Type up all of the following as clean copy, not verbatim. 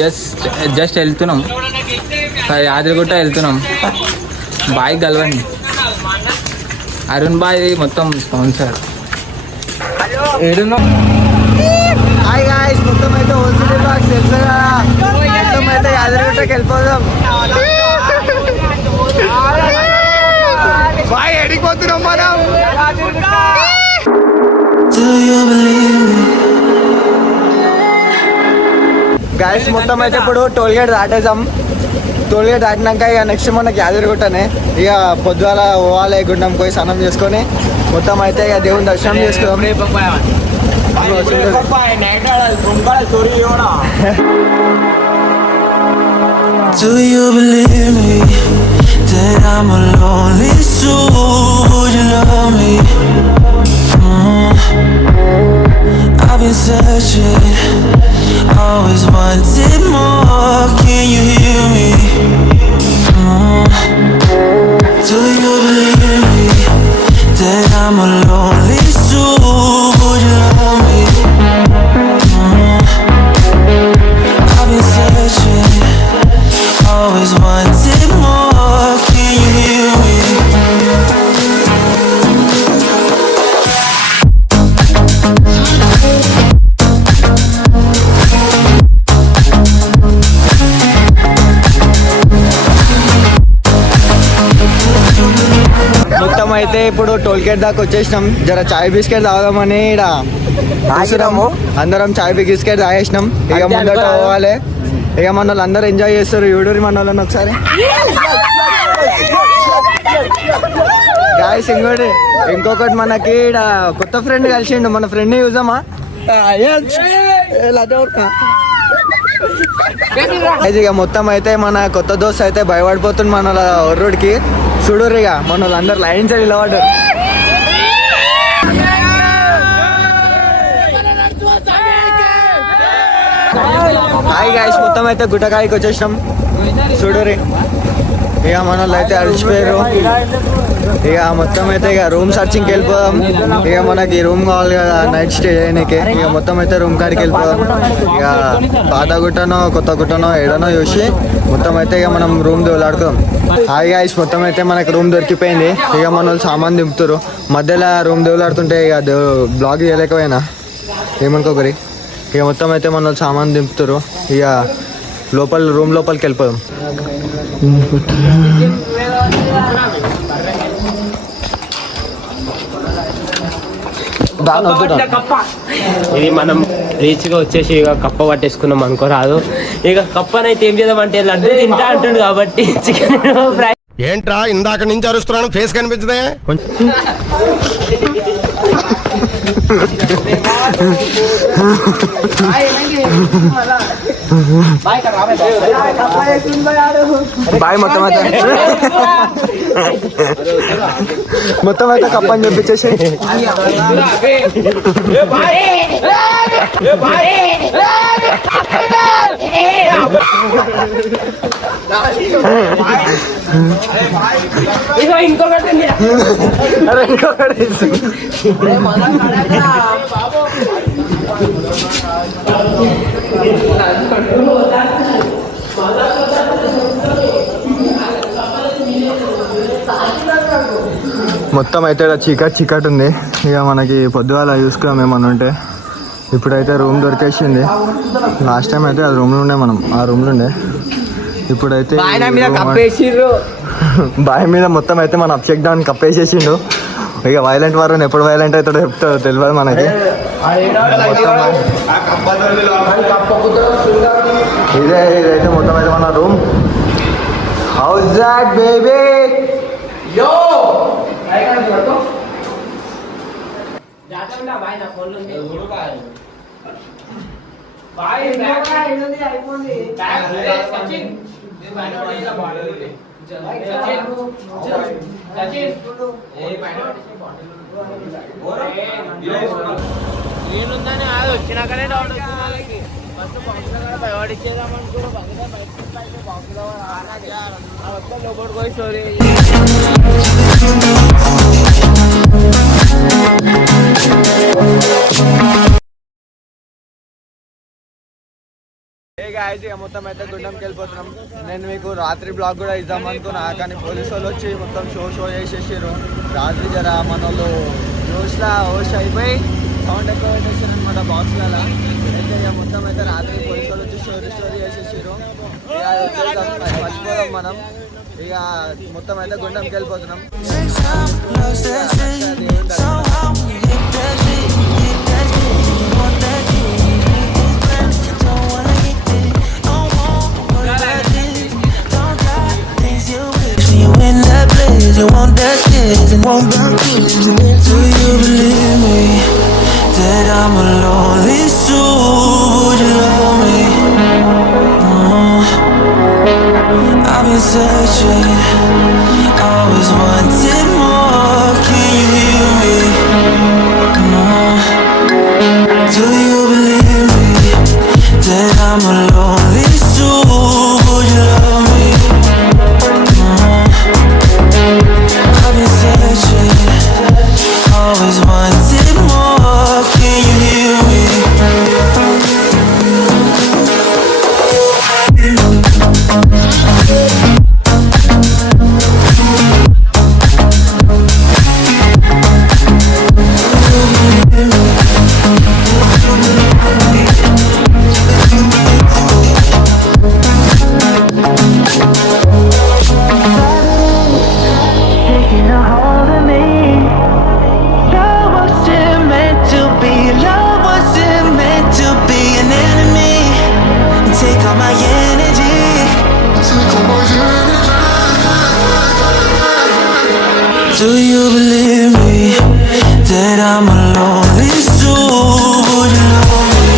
Just వెళ్తున్నాం, యాదగిరిగుట్ట వెళ్తున్నాం. Bye గల్వండి, Arun bye మొత్తం స్పాన్సర్. హాయ్ గాయ్స్, మొత్తం అయితే హోల్సేల్ బాక్స్ తెలుసు కదా, మొత్తం అయితే యాదగిరిగుట్టకి వెళ్ళిపోదాం. బాయ్ ఎడిపోతున్నాం మనం. గాయస్ మొత్తం అయితే ఇప్పుడు టోల్గేట్ దాటేసాం. టోల్గేట్ దాటినాక ఇక నెక్స్ట్ మనకి యాదగిరిగుట్టనే. ఇక పొద్దుగాల పోవాలి, గుండం పోయి స్నానం చేసుకొని మొత్తం అయితే ఇక దేవుని దర్శనం చేసుకుందాం. Do you believe me that I'm a lonely soul? Would you love me? I've been searching, always wanted more. Can you hear me? Do you believe me that I'm a lonely soul? Would you love me? I've been searching, always wanted more. Can you hear me? మొత్తం అయితే ఇప్పుడు tollgate దాకా వచ్చేసినాం. జర చాయ్ biscuit తాగుదామని ఇక్కడ అందరం చాయ్ biscuit తాగేసినాం. ఇక ముందట పోవాలి. ఇక మన వాళ్ళు అందరూ ఎంజాయ్ చేస్తారు. యూడూరి మన వాళ్ళని ఒకసారి గాయస్. ఇంకొకటి మనకి ఇక్కడ కొత్త ఫ్రెండ్ కలిసిండు. మన ఫ్రెండ్ చూసామా? ఇక మొత్తం అయితే మన కొత్త దోస్త్ అయితే భయపడిపోతుంది మన రోడ్కి. చూడరు ఇక మన వాళ్ళందరూ లైన్స్ నిలబడ్డారు. హాయ్ గాయస్, మొత్తం అయితే గుట్టకాయకి వచ్చేసినాం. చూడరు ఇక మన వాళ్ళు అయితే అడిచిపోయారు. ఇక మొత్తం అయితే ఇక రూమ్ సర్చింగ్కి వెళ్ళిపోదాం. ఇక మనకి రూమ్ కావాలి కదా నైట్ స్టే చేయడానికి. ఇక మొత్తం అయితే రూమ్ కాడికి వెళ్ళిపోదాం. ఇక పాత గుట్టనో కొత్త గుట్టనో ఏడనో చూసి మొత్తం అయితే ఇక మనం రూమ్ దోలాడుతాం. హాయ్ గాయ్స్, మొత్తం అయితే మనకి రూమ్ దొరికిపోయింది. ఇక మన వాళ్ళు సామాన్ దింపుతారు. మధ్యలో రూమ్ దోలాడుతుంటే ఇక బ్లాగ్ చేయలేకపోయినా ఏమనుకోకరి. ఇక మొత్తం అయితే మన వాళ్ళు సామాన్ దింపుతారు. ఇక రూమ్ లోపలికి వెళ్ళిపోదాం. ఇది మనం రీచ్ గా వచ్చేసి ఇక కప్ప పట్టేసుకున్నాం అనుకోరాదు. ఇక కప్పనైతే ఏం చేద్దామంటే లడ్డు తింటా అంటుండు కాబట్టి చికెన్ ఫ్రై. ఏంట్రా ఇందాక నుంచి అరుస్తున్నాను, ఫేస్ కనిపించదే? బాయ్ మొత్తం అయితే కప్పని చూపించేసి మొత్తం అయితే చీకటి ఉంది. ఇక మనకి పొద్దుగాల చూసుకున్నాం ఏమన్నా ఉంటే. ఇప్పుడైతే రూమ్ దొరికేసింది. లాస్ట్ టైం అయితే అది రూమ్లో ఉండే, మనం ఆ రూమ్లో ఉండే. ఇప్పుడైతే బాయ్ మీద మొత్తం అయితే మన అభిషేక్ దాన్ని కప్పేసేసిండు. ఇక వైలెంట్ వారు ఎప్పుడు వైలెంట్ అవుతాడో చెప్తాడో తెలియదు మనకి. ఇదైతే మొత్తం అయితే మన రూమ్. హౌస్ దాట్ బేబీ? నేనుందని అది వచ్చినాకనే డౌట్ వచ్చింది. ఫస్ట్ బాక్స్ భయపడిచ్చేదామనుకో బాక్స్ లోపలికి పోయి స్టోరీ. గాయ్స్ ఇక మొత్తం అయితే గుండంకి వెళ్ళిపోతున్నాం. నేను మీకు రాత్రి బ్లాగ్ కూడా ఇద్దాం అనుకున్నా, కానీ పోలీసు వాళ్ళు వచ్చి మొత్తం షో చేసేసారు. రాత్రి జర మన వాళ్ళు న్యూస్లో హోస్ట్ అయిపోయి సౌండ్ ఎక్కువ పెట్టేసారు అనమాట బాక్స్లలో. అయితే ఇక మొత్తం అయితే రాత్రి పోలీసు వాళ్ళు వచ్చి స్టోరీ చేసేసారు. ఇక మర్చిపోదాం మనం. ఇక మొత్తం అయితే గుండంకి వెళ్ళిపోతున్నాం. You want that kiss and want that kiss. Do you believe me that I'm a lonely soul? Would you love me? I've been searching, always wanted more. Can you hear me? Do you believe me that I'm a lonely soul? Would you love me? Always wanted more. Can you hear me? Taking a hold of me. Love wasn't meant to be. Love wasn't meant to be an enemy. Take all my energy. Do you believe me that I'm a lonely soul? Would you love me?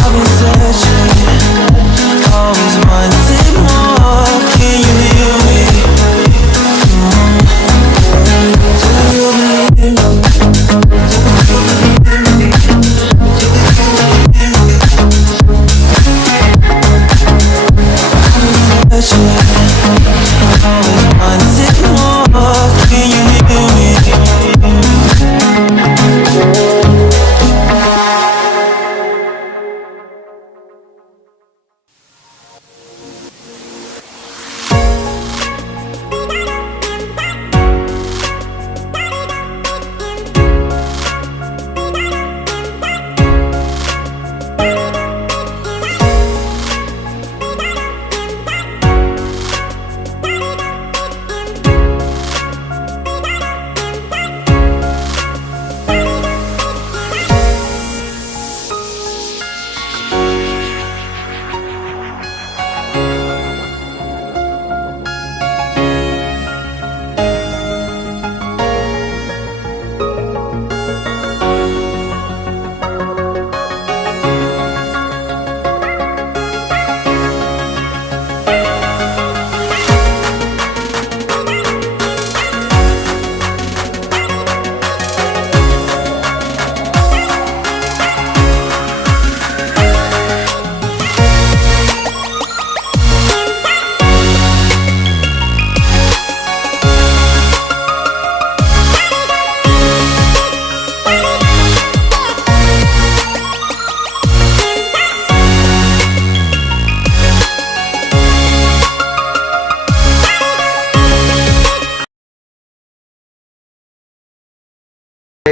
I've been searching, always wanted more. Can you hear me? Do you believe me? Always wanted more. Can you hear me?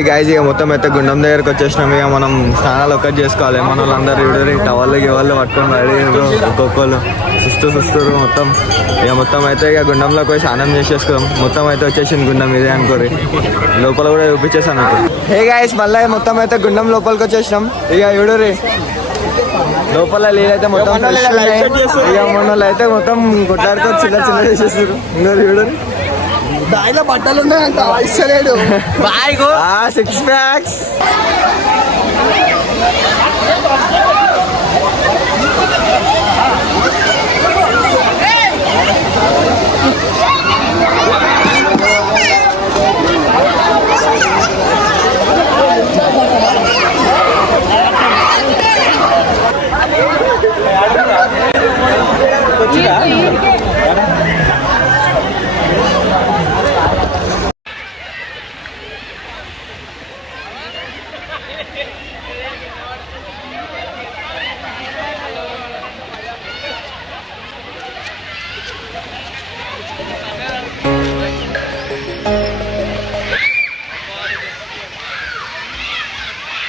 Guys ఇక మొత్తం అయితే గుండం దగ్గరకు వచ్చేసినాం. ఇక మనం స్నానాలు ఒక్కటి చేసుకోవాలి. మన వాళ్ళందరూ ఇడరి టవల్కి వాళ్ళు పట్టుకొని రెడీ ఒక్కొక్కరు సుస్తారు మొత్తం. ఇక మొత్తం అయితే ఇక గుండంలోకి పోయి స్నానం చేసేసుకుందాం. మొత్తం అయితే వచ్చేసింది గుండం ఇదే అనుకోరి. లోపల కూడా చూపించేసాను. హే గైస్ మళ్ళీ మొత్తం అయితే గుండం లోపలికి వచ్చేసినాం. ఇక ఇడరి లోపల నీళ్ళైతే మొత్తం ఇక మొన్న అయితే మొత్తం కొట్టాడుకొని చిన్న చేసేస్తారు. ఇంకా ఇడరి బ్యాగ్లో బట్టలు ఉన్నాయంట ఇస్తలేడు. Bag 6 bags.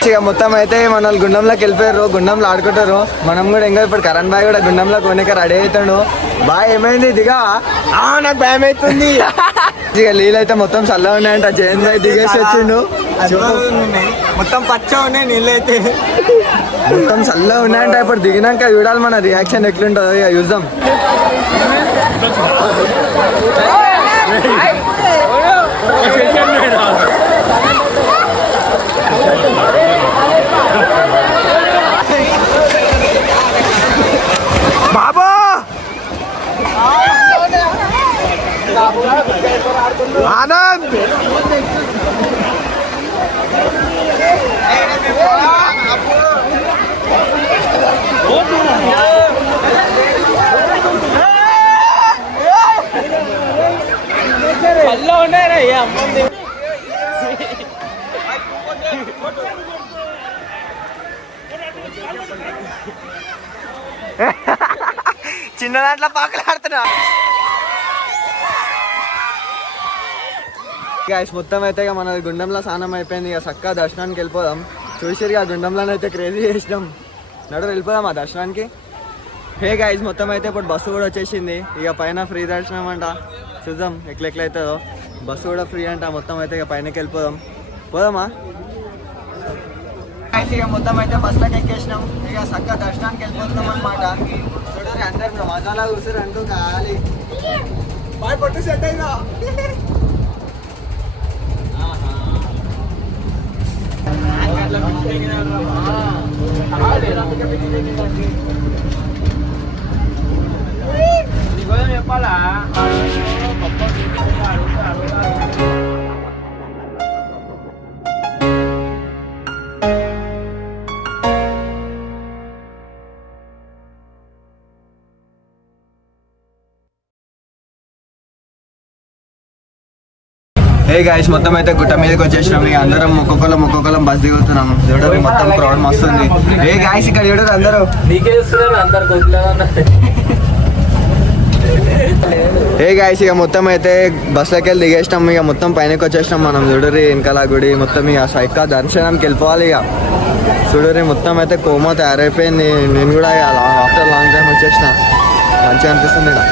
ఇక మొత్తం అయితే మన వాళ్ళు గుండంలోకి వెళ్ళిపోయారు, గుండంలో ఆడుకుంటారు. మనం కూడా ఇంకా ఇప్పుడు కరణ్ బాయ్ కూడా గుండంలో కొనిక రెడీ అవుతాడు. బాయ్ ఏమైంది దిగా? నాకు భయం అవుతుంది. ఇక నీళ్ళు అయితే మొత్తం చల్లగా ఉన్నాయంట. జయంత్ బాయ్ దిగేసి వచ్చిండు. మొత్తం పచ్చ ఉన్నాయి నీళ్ళు అయితే, మొత్తం చల్లగా ఉన్నాయంట. ఇప్పుడు దిగినాక చూడాలి మన రియాక్షన్ ఎట్లుంటుందో, ఇక చూద్దాం. బాబా ఆనంద్ చిన్న దాంట్లో పాకలాడుతున్నా. గాయస్ మొత్తం అయితే ఇక మన గుండంలో స్నానం అయిపోయింది. ఇక చక్కగా దర్శనానికి వెళ్ళిపోదాం. చూసిరు ఇక గుండంలోనే అయితే క్రేజీ చేసినాం. నడు వెళ్ళిపోదాం ఆ దర్శనానికి. హే గాయస్ మొత్తం అయితే ఇప్పుడు బస్సు కూడా వచ్చేసింది. ఇక పైన ఫ్రీ దర్శనం అంట. చూద్దాం ఎట్లెట్లయితుందో. బస్సు కూడా ఫ్రీ అంట. మొత్తం అయితే ఇక పైనకి వెళ్ళిపోదాం. పోదామా? ఇక మొత్తం అయితే బస్సులోకి ఎక్కేసినాం. ఇక చక్కగా దర్శనానికి వెళ్ళిపోతున్నాం అనమాట. చూడండి అందరు మజాలా కూర్చొని అంటూ కాలి బాయ్ పట్టు సెట్ అయినా. చెప్పాలా హే గాయస్ మొత్తం అయితే గుట్ట మీదకి వచ్చేసినాం. ఇక అందరం ఒక్కొక్కరం బస్ దిగుతున్నాం. చూడరు మొత్తం క్రౌడ్ మస్తు ఉంది. హే గాయస్ ఇక్కడ చూడరు అందరూ. హే గాయస్ ఇక మొత్తం అయితే బస్సులోకి వెళ్ళి దిగేసినాం. ఇక మొత్తం పైనకి వచ్చేసినాం మనం. చూడరి వెనకాల గుడి మొత్తం ఇక సైకా దర్శనంకి వెళ్ళిపోవాలి. ఇక చూడరి మొత్తం అయితే కోమా తయారైపోయింది. నేను కూడా ఆఫ్టర్ లాంగ్ టైం వచ్చేసిన. మంచిగా అనిపిస్తుంది ఇక్కడ.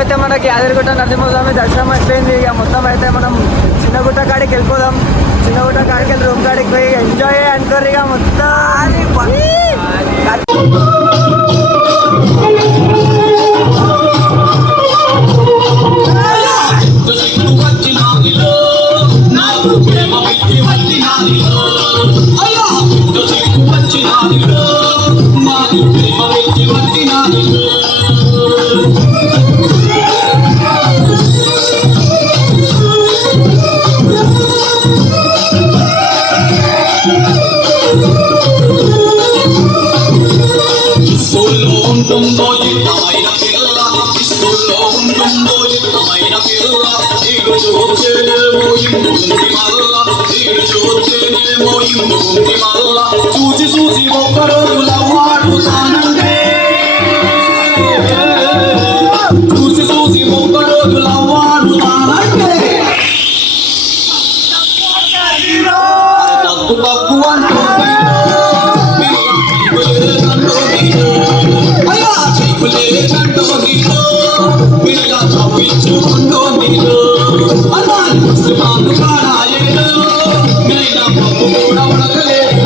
అయితే మనకి యాదగిరిగుట్ట నరసింహస్వామి దర్శనం అయిపోయింది. ఇక మొత్తం అయితే మనం చిన్నగుట్ట కాడికి వెళ్ళిపోదాం. చిన్నగుట్ట కాడికి వెళ్ళి రూమ్ కాడికి పోయి ఎంజాయ్ అనుకోరు ఇక మొత్తం. చూసి చూసి ఒక్కరోజుల వాడుతానంటే చూసి చూసి ఒక్కరోజుల వాడుతానంటే తగ్గు తగ్గు అంటూ అయ్యా చెప్పులే కంటో నీలో పిల్ల తప్పించుకుంటో నీలో అలా ముస్లిమాను కాడాయేలో నేను పప్పు కూడా ఉడకలేదు.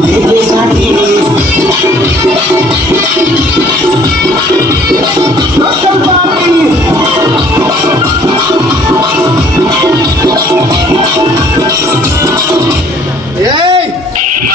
Danger